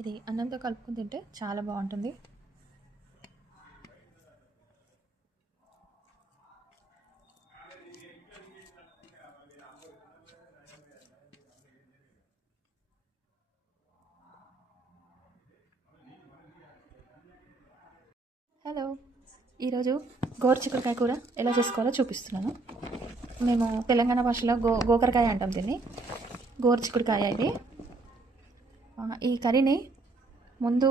ఇది అన్నంతో కలుపుకుని తింటే చాలా బాగుంటుంది. హలో ఈరోజు గోరు చిక్కుడుకాయ కూర ఎలా చేసుకోవాలో చూపిస్తున్నాను. మేము తెలంగాణ భాషలో గో గోకరకాయ అంటాం దీన్ని. గోరు చిక్కుడుకాయ ఇది. ఈ కర్రీని ముందు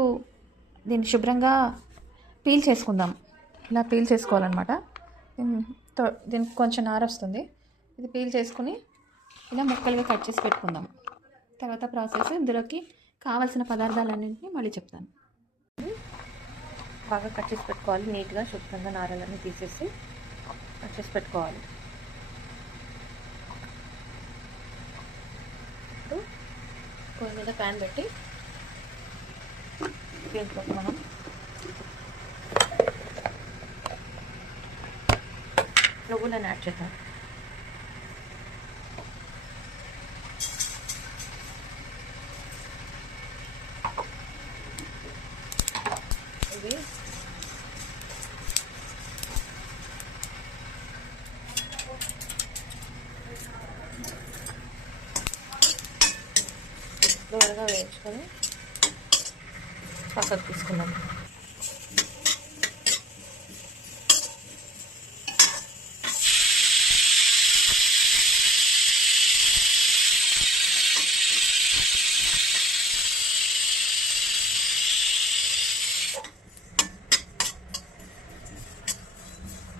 దీన్ని శుభ్రంగా పీల్ చేసుకుందాం. ఇలా పీల్ చేసుకోవాలన్నమాట. దీనికి కొంచెం నార వస్తుంది ఇది పీల్ చేసుకుని ఇలా ముక్కలుగా కట్ చేసి పెట్టుకుందాం. తర్వాత ప్రాసెస్ ఇందులోకి కావాల్సిన పదార్థాలన్నింటినీ మళ్ళీ చెప్తాను. బాగా కట్ చేసి పెట్టుకోవాలి. నీట్గా శుభ్రంగా నారలన్నీ తీసేసి కట్ చేసి పెట్టుకోవాలి. ఇప్పుడు పొయ్యి మీద ప్యాన్ పెట్టి దీంట్లో మనం. నువ్వులను యాడ్ చేద్దాం. ఇవి దూరగా వేయించుకొని పక్కకు తీసుకున్నాం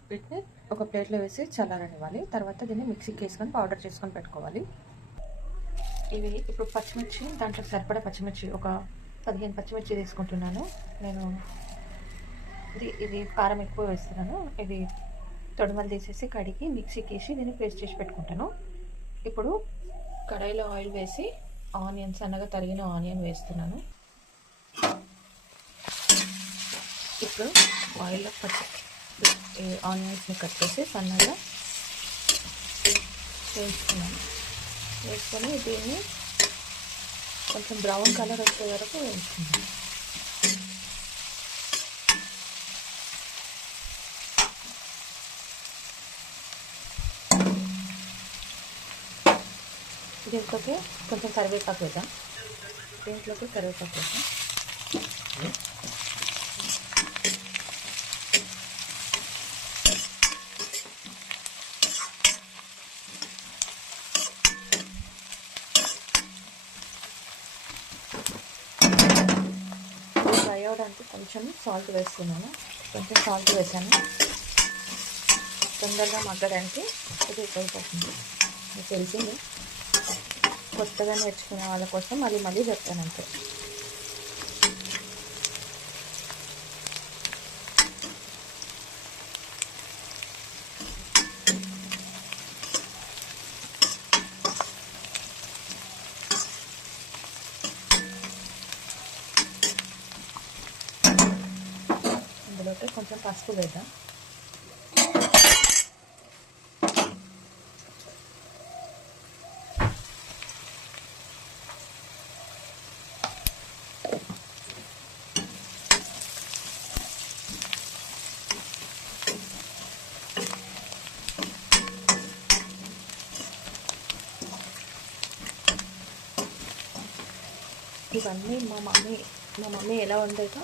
వీటిని ఒక ప్లేట్లో వేసి చల్లారనివ్వాలి. తర్వాత దీన్ని మిక్సీకి వేసుకొని పౌడర్ చేసుకొని పెట్టుకోవాలి. ఇవి ఇప్పుడు పచ్చిమిర్చి దాంట్లో సరిపడా పచ్చిమిర్చి ఒక పదిహేను పచ్చిమిర్చి తీసుకుంటున్నాను. నేను ఇది ఇది కారం ఎక్కువ వేస్తున్నాను. ఇది తొడమలు తీసేసి కడిగి మిక్సీకి వేసి దీన్ని పేస్ట్ చేసి పెట్టుకుంటాను. ఇప్పుడు కడాయిలో ఆయిల్ వేసి ఆనియన్ సన్నగా తరిగిన ఆనియన్ వేస్తున్నాను. ఇప్పుడు ఆయిల్లో పచ్చి ఆనియన్స్ని కట్ చేసి సన్నగా వేసుకున్నాను వేసుకొని దీన్ని కొంచెం బ్రౌన్ కలర్ వచ్చే వరకు వేసుకున్నాను దీంట్లోకి కొంచెం కరివేపాకు వేద్దాం. దీంట్లోకి కరివేపాకు వేద్దాం. ఫ్రై కొంచెం సాల్ట్ వేస్తున్నాను కొంచెం సాల్ట్ వేసాను. తొందరగా మగ్గడానికి ఇది ఎక్కువైపోతుంది మీకు తెలిసింది. కొత్తగా నేర్చుకునే వాళ్ళ కోసం మళ్ళీ మళ్ళీ చెప్తాను అంతే ఇందులోకి కొంచెం పసుపు వేద్దాం. ఇవన్నీ మా మమ్మీ మా మమ్మీ ఎలా వండుతో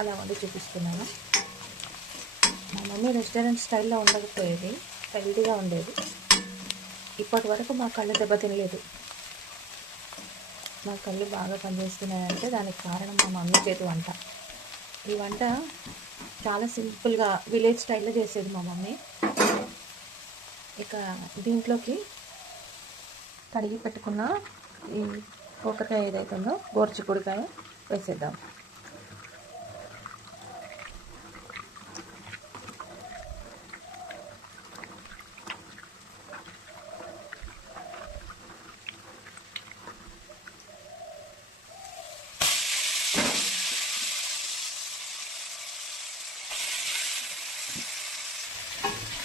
అలా వండి చూపిస్తున్నాను. మమ్మీ రెస్టారెంట్ స్టైల్లో ఉండకపోయేది హెల్తీగా ఉండేది. ఇప్పటి వరకు మా కళ్ళు దెబ్బతినలేదు మా కళ్ళు బాగా పనిచేస్తున్నాయంటే దానికి కారణం మా మమ్మీ చేతి వంట. ఈ వంట చాలా సింపుల్గా విలేజ్ స్టైల్లో చేసేది మా మమ్మీ. ఇక దీంట్లోకి కడిగి పెట్టుకున్న ఈ కూరకాయ ఏదైతే ఉందో వేసేద్దాం.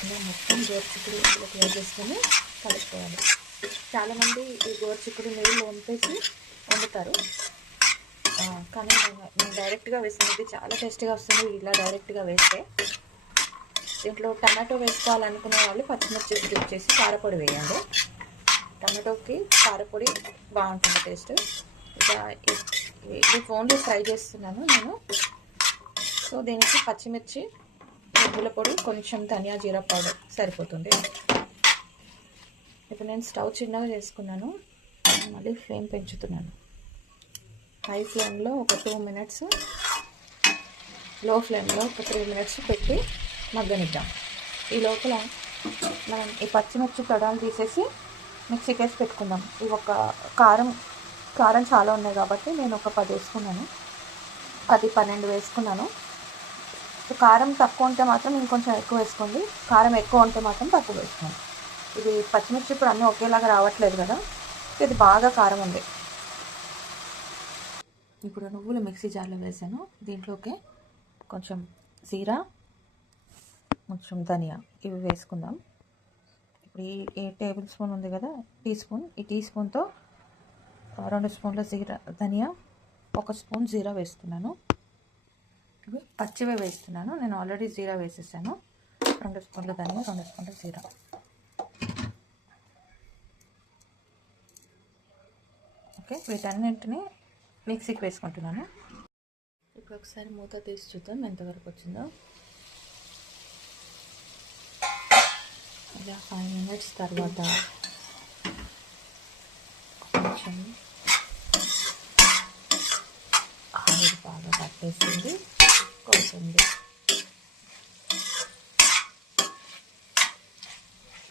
ఇలా మొత్తం గోరుచిక్కుడు ఇందులోకి వేసేసుకొని కలుపుకోవాలి. చాలామంది ఈ గోరుచిక్కుడు నీళ్ళు వంపేసి వండుతారు. కానీ నేను నేను డైరెక్ట్గా వేసినది చాలా టేస్ట్గా వస్తుంది. ఇలా డైరెక్ట్గా వేస్తే దీంట్లో టమాటో వేసుకోవాలనుకునే వాళ్ళు పచ్చిమిర్చి స్టిప్ చేసి కారపొడి వేయండి. టమాటోకి కారపొడి బాగుంటుంది టేస్ట్. ఇంకా ఇది ఫోన్లో ఫ్రై చేస్తున్నాను నేను. సో దీనికి పచ్చిమిర్చి నువ్వుల పొడి కొంచెం ధనియా జీరా పౌడర్ సరిపోతుంది. ఇప్పుడు నేను స్టవ్ చిన్నగా చేసుకున్నాను. మళ్ళీ ఫ్లేమ్ పెంచుతున్నాను. హై ఫ్లేమ్లో ఒక టూ మినిట్స్లో ఫ్లేమ్లో ఒక త్రీ మినిట్స్ పెట్టి మగ్గనిద్దాం. ఈ లోపల మనం ఈ పచ్చిమిర్చి తొడాలు తీసేసి మిక్సీకి వేసి పెట్టుకుందాం. ఇవి ఒక కారం కారం చాలా ఉన్నాయి కాబట్టి నేను ఒక పది వేసుకున్నాను. పది పన్నెండు వేసుకున్నాను. సో కారం తక్కువ ఉంటే మాత్రం ఇంకొంచెం ఎక్కువ వేసుకోండి. కారం ఎక్కువ ఉంటే మాత్రం తక్కువ వేసుకోండి. ఇది పచ్చిమిర్చి ఇప్పుడు అన్నీ ఒకేలాగా రావట్లేదు కదా. ఇది బాగా కారం ఉంది. ఇప్పుడు నువ్వులు మిక్సీ జార్లో వేసాను. దీంట్లోకి కొంచెం జీరా కొంచెం ధనియా ఇవి వేసుకుందాం. ఇప్పుడు ఈ ఏ టేబుల్ స్పూన్ ఉంది కదా టీ స్పూన్. ఈ టీ స్పూన్తో రెండు స్పూన్ల జీరా ధనియా ఒక స్పూన్ జీరా వేస్తున్నాను. ఇవి పచ్చివే వేస్తున్నాను. నేను ఆల్రెడీ జీరా వేసేసాను. రెండు స్పూన్ల ధనియా రెండు స్పూన్ల జీరా. ఓకే వీటన్నింటిని మిక్సీకి వేసుకుంటున్నాను. ఇప్పుడు ఒకసారి మూత తీసి చూద్దాం ఎంతవరకు వచ్చిందో. ఇలా ఫైవ్ మినిట్స్ తర్వాత కొంచెం ఆవిరి బాగా పట్టేసింది. కొంచెం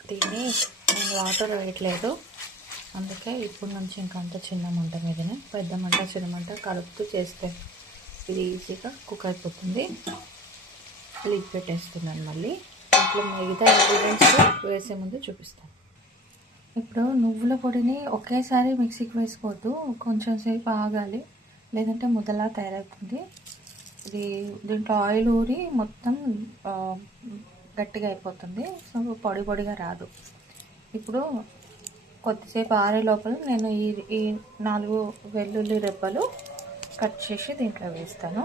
దీన్ని నేను వాటర్ వేయట్లేదు. అందుకే ఇప్పుడు నుంచి ఇంకంత చిన్న మంట మీదనే పెద్ద మంట చిన్న మంట కలుపుతూ చేస్తే ఇది ఈజీగా కుక్ అయిపోతుంది. లిడ్ పెట్టేస్తున్నాను మళ్ళీ. ఇంట్లో మిగతా ఇంగ్రీడియంట్స్ వేసే ముందు చూపిస్తాను. ఇప్పుడు నువ్వుల పొడిని ఒకేసారి మిక్సీకి వేసుకోవద్దు. కొంచెం సేపు ఆగాలి. లేదంటే ముద్దలా తయారవుతుంది. ఇది దీంట్లో ఆయిల్ ఊరి మొత్తం గట్టిగా అయిపోతుంది. సో పొడి పొడిగా రాదు. ఇప్పుడు కొద్దిసేపు ఆరే లోపల నేను ఈ ఈ నాలుగు వెల్లుల్లి రెబ్బలు కట్ చేసి దీంట్లో వేస్తాను.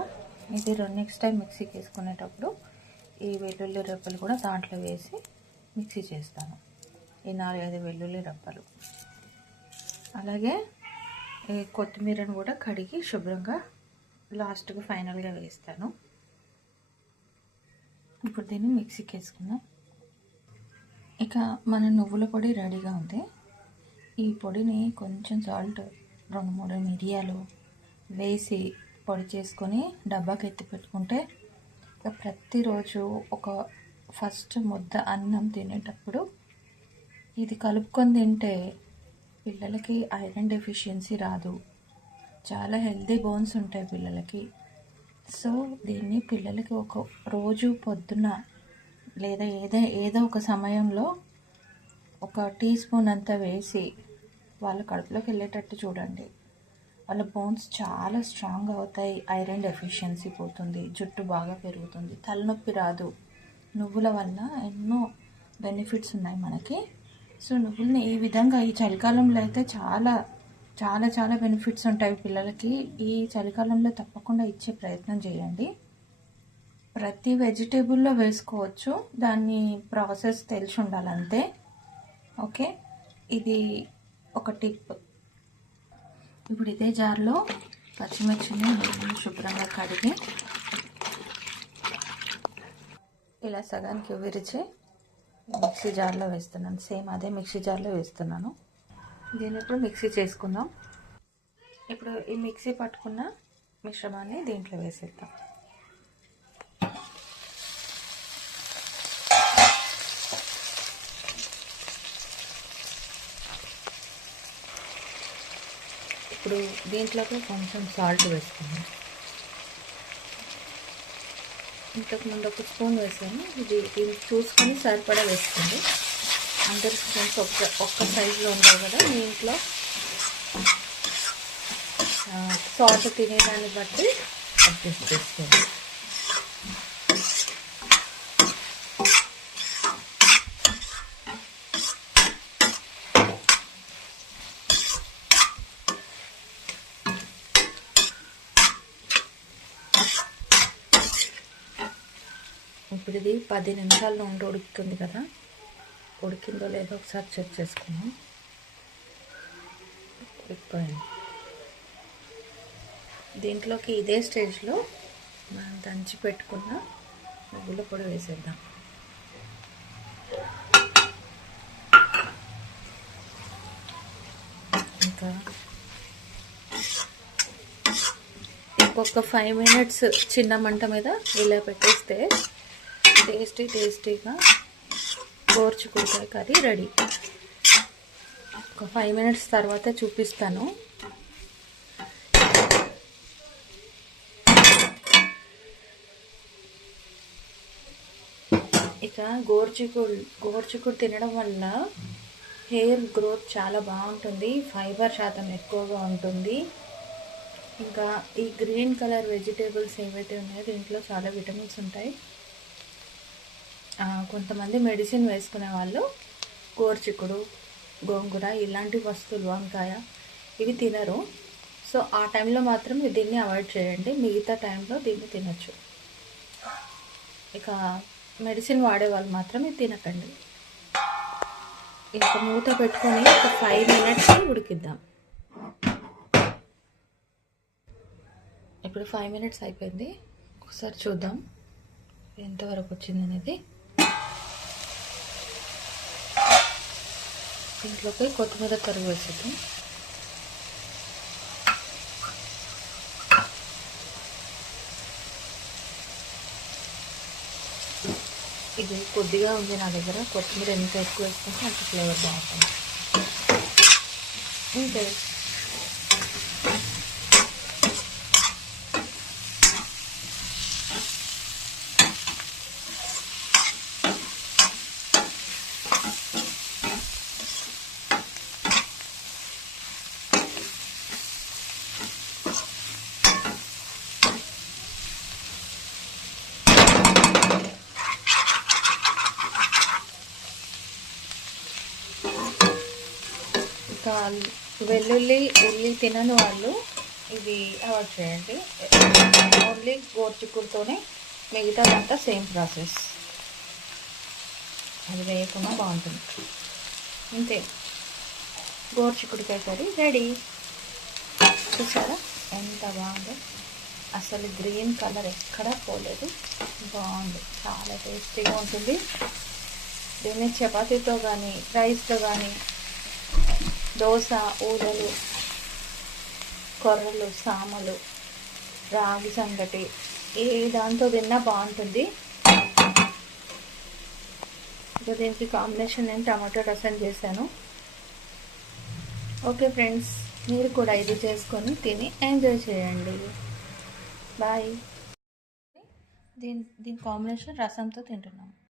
ఇది నెక్స్ట్ టైం మిక్సీకి వేసుకునేటప్పుడు ఈ వెల్లుల్లి రెబ్బలు కూడా దాంట్లో వేసి మిక్సీ చేస్తాను. ఈ నాలుగైదు వెల్లుల్లి రెబ్బలు. అలాగే ఈ కొత్తిమీరను కూడా కడిగి శుభ్రంగా లాస్ట్గా ఫైనల్గా వేస్తాను. ఇప్పుడు దీన్ని మిక్సీకి వేసుకుందాం ఇక మన నువ్వుల పొడి రెడీగా ఉంది. ఈ పొడిని కొంచెం సాల్ట్ రెండు మూడు మిరియాలు వేసి పొడి చేసుకొని డబ్బాకి ఎత్తి పెట్టుకుంటే ఇక ప్రతిరోజు ఒక ఫస్ట్ ముద్ద అన్నం తినేటప్పుడు ఇది కలుపుకొని తింటే పిల్లలకి ఐరన్ డెఫిషియన్సీ రాదు. చాలా హెల్తీ బోన్స్ ఉంటాయి పిల్లలకి. సో దీన్ని పిల్లలకి ఒక రోజు పొద్దున్న లేదా ఏదో ఏదో ఒక సమయంలో ఒక టీ స్పూన్ అంతా వేసి వాళ్ళ కడుపులోకి వెళ్ళేటట్టు చూడండి. వాళ్ళ బోన్స్ చాలా స్ట్రాంగ్ అవుతాయి. ఐరన్ డెఫిషియన్సీ పోతుంది. జుట్టు బాగా పెరుగుతుంది. తలనొప్పి రాదు. నువ్వుల వల్ల ఎన్నో బెనిఫిట్స్ ఉన్నాయి మనకి. సో నువ్వుల్ని ఈ విధంగా ఈ చలికాలంలో అయితే చాలా చాలా చాలా బెనిఫిట్స్ ఉంటాయి పిల్లలకి. ఈ చలికాలంలో తప్పకుండా ఇచ్చే ప్రయత్నం చేయండి. ప్రతి వెజిటేబుల్లో వేసుకోవచ్చు. దాన్ని ప్రాసెస్ తెలిసి ఉండాలంతే. ఓకే? ఇది ఒక టిప్ ఇప్పుడు ఇదే జార్లో పచ్చిమిర్చిని శుభ్రంగా కడిగి ఇలా సగానికి విరిచి మిక్సీ జార్లో వేస్తున్నాను. సేమ్ అదే మిక్సీ జార్లో వేస్తున్నాను. దీన్ని ఇప్పుడు మిక్సీ చేసుకుందాం. ఇప్పుడు ఈ మిక్సీ పట్టుకున్న మిశ్రమాన్ని దీంట్లో వేసేద్దాం. ఇప్పుడు దీంట్లోకి కొంచెం సాల్ట్ వేసుకుందాం. ఇంతకు ముందు ఒక స్పూన్ వేసాను. ఇది ఇది చూసుకొని సరిపడా వేసుకోండి. అందరి స్పూన్స్ ఒక్క ఒక్క సైజులో ఉండవు కదా మీ ఇంట్లో. సాల్ట్ తినేదాన్ని బట్టి అడ్జస్ట్ చేసుకోండి. ఇప్పుడు ఇది పది నిమిషాల్లో ఉండి ఉడుకుతుంది కదా. ఉడికిందో లేదో ఒకసారి చెక్ చేసుకున్నాం ఉడికిపోయింది. దీంట్లోకి ఇదే స్టేజ్లో మనం దంచి పెట్టుకున్న నువ్వుల పొడి వేసేద్దాం. ఇంకా ఇంకొక ఫైవ్ మినిట్స్ చిన్న మంట మీద ఇలా పెట్టేస్తే టేస్టీ టేస్టీగా గోర్చుకుంటాయి కర్రీ రెడీ. ఒక ఫైవ్ మినిట్స్ తర్వాత చూపిస్తాను. ఇక గోర్చికుడు గోర్చికుడు తినడం వల్ల హెయిర్ గ్రోత్ చాలా బాగుంటుంది ఫైబర్ శాతం ఎక్కువగా ఉంటుంది. ఇంకా ఈ గ్రీన్ కలర్ వెజిటేబుల్స్ ఏవైతే ఉన్నాయో దీంట్లో చాలా విటమిన్స్ ఉంటాయి. కొంతమంది మెడిసిన్ వేసుకునే వాళ్ళు గోర్చికుడు గోంగూర ఇలాంటి వస్తువులు వంకాయ ఇవి తినరు. సో ఆ టైంలో మాత్రం దీన్ని అవాయిడ్ చేయండి. మిగతా టైంలో దీన్ని తినచ్చు. ఇక మెడిసిన్ వాడే వాళ్ళు మాత్రం ఇది తినకండి. ఇక మూత పెట్టుకొని ఒక ఫైవ్ మినిట్స్ ఉడికిద్దాం. ఇప్పుడు ఫైవ్ మినిట్స్ అయిపోయింది. ఒకసారి చూద్దాం. ఎంతవరకు వచ్చింది అనేది దీంట్లోకి కొత్తిమీర తరుగు వేసేద్దాం. ఇది కొద్దిగా ఉంది నా దగ్గర. కొత్తిమీర ఎంత ఎక్కువ వేసుకుంటే అంత ఫ్లేవర్ బాగుంటుంది. అంతే ఇంకా వెల్లుల్లి ఉల్లి తినని వాళ్ళు ఇది అవాయిడ్ చేయండి. ఓన్లీ గోర్చిక్కుడుతోనే మిగతాదంతా సేమ్ ప్రాసెస్. అది వేయకుండా బాగుంటుంది. అంతే గోర్చిక్కుడికాయ కర్రీ రెడీ. చూసారా? ఎంత బాగుందో. అసలు గ్రీన్ కలర్ ఎక్కడా పోలేదు. బాగుంది. చాలా టేస్టీగా ఉంటుంది. దీన్ని చపాతీతో కానీ రైస్తో కానీ దోశ ఊరలు కొర్రలు సామలు రాగి సంగటి ఏ దాంతో తిన్నా బాగుంటుంది. ఇంకా దీనికి కాంబినేషన్ నేను టమాటో రసం చేశాను. ఓకే ఫ్రెండ్స్ మీరు కూడా ఇది చేసుకొని తిని ఎంజాయ్ చేయండి. బాయ్. దీని దీని కాంబినేషన్ రసంతో తింటున్నాం.